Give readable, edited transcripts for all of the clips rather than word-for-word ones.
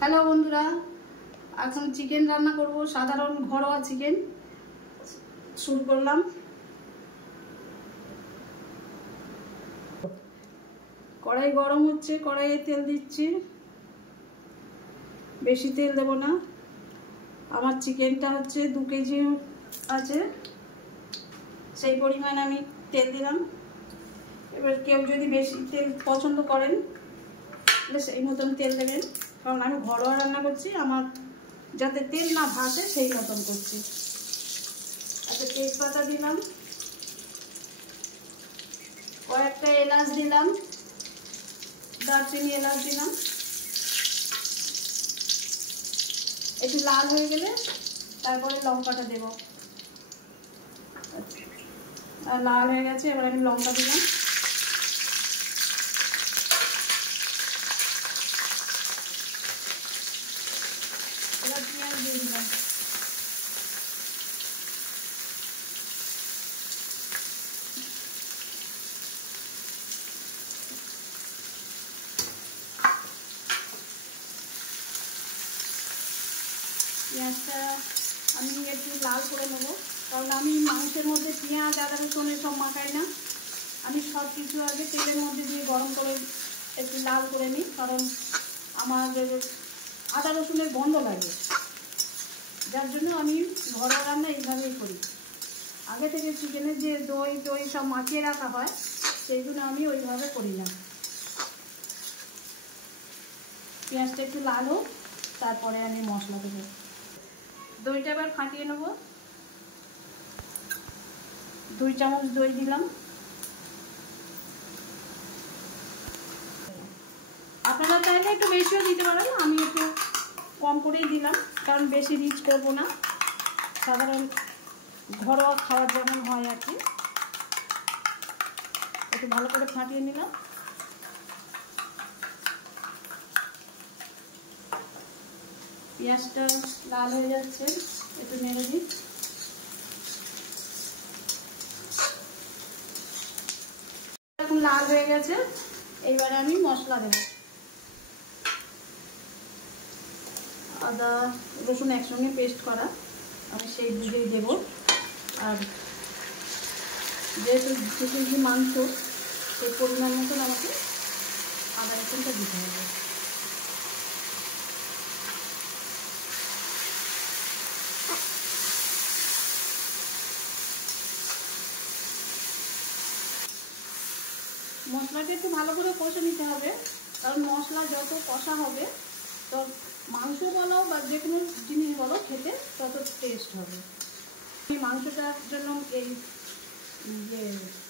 Hello বন্ধুরা, এখন chicken রান্না করব। সাধারণ ঘরোয়া চিকেন শুরু করলাম। কড়াই গরম হচ্ছে, কড়াইয়ে তেল দিচ্ছি। বেশি তেল দেব না, আমার চিকেনটা হচ্ছে 2 কেজি আছে, সেই পরিমাণ আমি তেল দিলাম। এবার কেউ যদি বেশি তেল পছন্দ করেন তাহলে সেই মতন তেল দেবেন, কারণ আমি ঘরোয়া রান্না করছি, আমার যাতে তেল না ভাসে সেই মতন করছি। একটা তেজপাতা দিলাম, কয়েকটা এলাচ দিলাম, দারচিনি এলাচ দিলাম। একটু লাল হয়ে গেলে তারপরে লঙ্কাটা দেব। আর লাল হয়ে গেছে, এবার আমি লঙ্কা দিলাম। এবার পেঁয়াজ দিয়ে দিলাম। পেঁয়াজটা আমি একটু লাল করে নেবো, কারণ আমি মাংসের মধ্যে পেঁয়াজ আদা রসুনের সব মাখাই না। আমি সব কিছু আগে তেলের মধ্যে দিয়ে গরম করে একটু লাল করে নিই, কারণ আমার আদা রসুনের গন্ধ লাগে, যার জন্য আমি ঘরোয়া রান্না এইভাবেই করি। আগে থেকে চিকেনের যে দই টই সব মাখিয়ে রাখা হয়, সেইগুলো আমি ওইভাবে করি না। পেঁয়াজটা একটু লাল হোক, তারপরে আমি মশলা দেবো। দইটা এবার ফাটিয়ে নেব। 2 চামচ দই দিলাম। আপনারা চাইলে একটু বেশিও দিতে পারেন, আমি একটু কম করেই দিলাম, কারণ বেশি রিচ করবো না, সাধারণ ঘরোয়া খাওয়ার যেমন হয় আর কি। একটু ভালো করে ফাটিয়ে নিলাম। পেঁয়াজটা লাল হয়ে যাচ্ছে, একটু নেড়ে দিই। এখন লাল হয়ে গেছে, এইবারে আমি মশলা দেব। আদা রসুন একসঙ্গে পেস্ট করা, আমি সেই দুধেই দেব। আর যেহেতু 2 কেজি মাংস, সেই পরিমাণ মতন আমাকে আদা রসুনটা দিতে হবে। মশলাটা একটু ভালো করে কষে নিতে হবে, কারণ মশলা যত কষা হবে তো মাংস বলো বা যে কোনো জিনিস বলো খেতে তত টেস্ট হবে। এই মাংসটার জন্য এই যে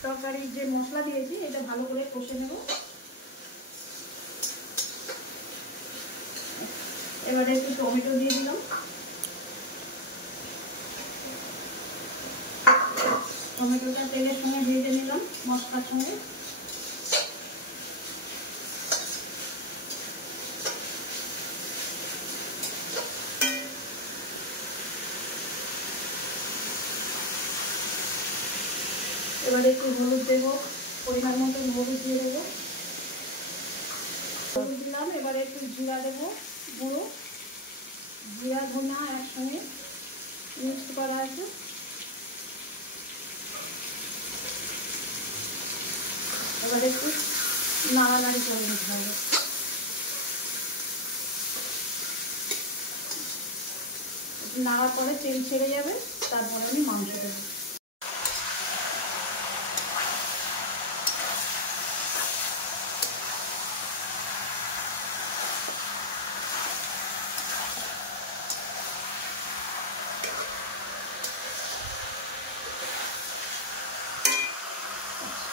তরকারির যে মশলা দিয়েছি এটা ভালো করে কষে নেব। এবারে একটু টমেটো দিয়ে দিলাম। টমেটোটা তেলের সঙ্গে ভেজে নিলাম মশলার সঙ্গে। এবারে একটু হলুদ দেবো, পরিমাণ মতো হলুদ দিয়ে দেবো। হলুদ দিলাম, এবারে একটু জিরা দেবো গুঁড়ো, জিরা ধনা একসঙ্গে মিক্সড করা আছে। এবারে একটু নাড়ানাড়ি করে নিতে হবে। নাড়ার পরে তেল ছেড়ে যাবে, তারপরে আমি মাংস দেবো।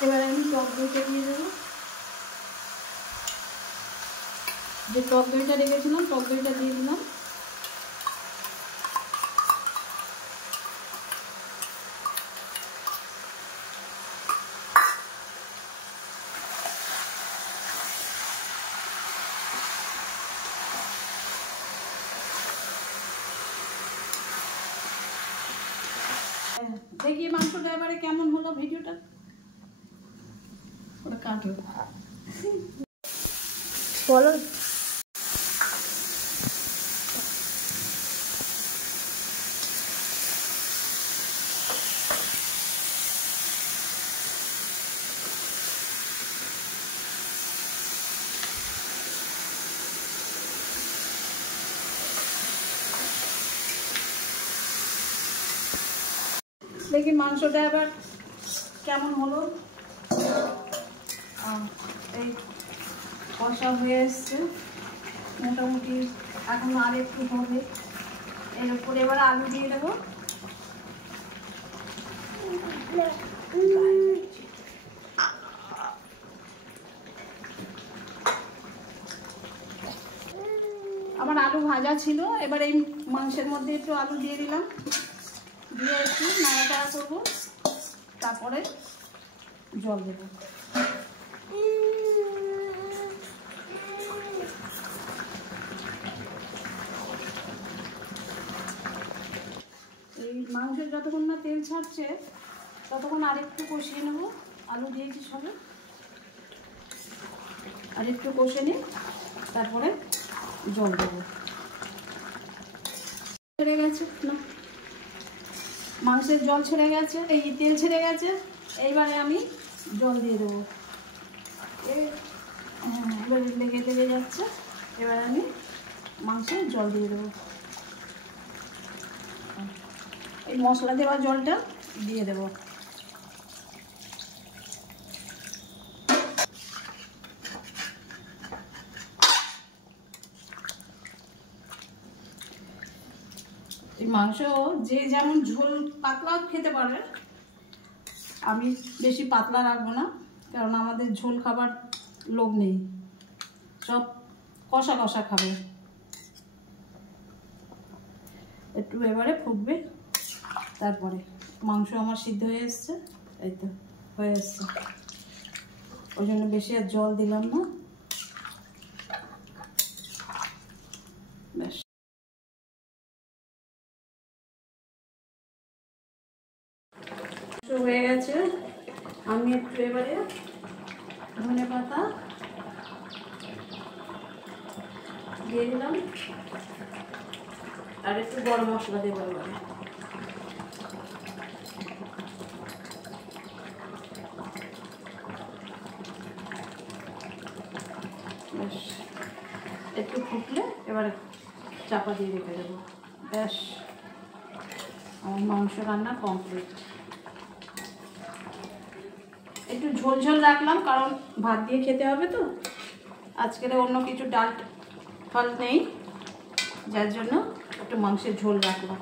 এবারে আমি টক দইটা দিয়ে দেবো। যে টক দইটা রেখেছিলাম, টক দইটা দিয়ে দিলাম। দেখি মাংসটা এবারে কেমন হলো, ভিডিওটা ওটা কাটো বলো। দেখি মাংসটা এবার কেমন হলো। এই কষা হয়ে এসছে মোটামুটি, এখন আর একটু হবে। এর উপরে এবার আলু দিয়ে দেবো। আমার আলু ভাজা ছিল, এবার এই মাংসের মধ্যে একটু আলু দিয়ে দিলাম, দিয়ে একটু নাড়াচাড়া করবো, তারপরে জল দেব। এই মাংসের যতক্ষণ না তেল ছাড়ছে ততক্ষণ আরেকটু কষিয়ে নেব। আলু দিয়েছি সবে, আর একটু কষে নিই, তারপরে জল দেবো। ছেড়ে গেছে না, মাংসের জল ছেড়ে গেছে, এই তেল ছেড়ে গেছে। এইবারে আমি জল দিয়ে দেবো। এবার লেগে লেগে যাচ্ছে, এবার আমি মাংসের জল দিয়ে দেবো। এই মশলা দেওয়া জলটা দিয়ে দেবো। এই মাংস যে যেমন ঝোল পাতলা খেতে পারে, আমি বেশি পাতলা রাখবো না, কারণ আমাদের ঝোল খাবার লোক নেই, সব কষা কষা খাবে। একটু এবারে ফুটবে, তারপরে মাংস আমার সিদ্ধ হয়ে এসছে, এই তো হয়ে এসছে, ওই জন্য বেশি আর জল দিলাম না। ব্যাস, হয়ে গেছে। আমি একটু এবারে ধনে পাতা দিয়ে দিলাম, আর একটু গরম মশলা দেবো এবারে। ব্যাস, একটু ফুটলে এবারে চাপা দিয়ে রেখে দেবো। ব্যাস, আমার মাংস রান্না কমপ্লিট। একটু ঝোল ঝোল রাখলাম, কারণ ভাত দিয়ে খেতে হবে তো, আজকের অন্য কিছু ডাল ফল নেই, যার জন্য একটু মাংসের ঝোল রাখলাম।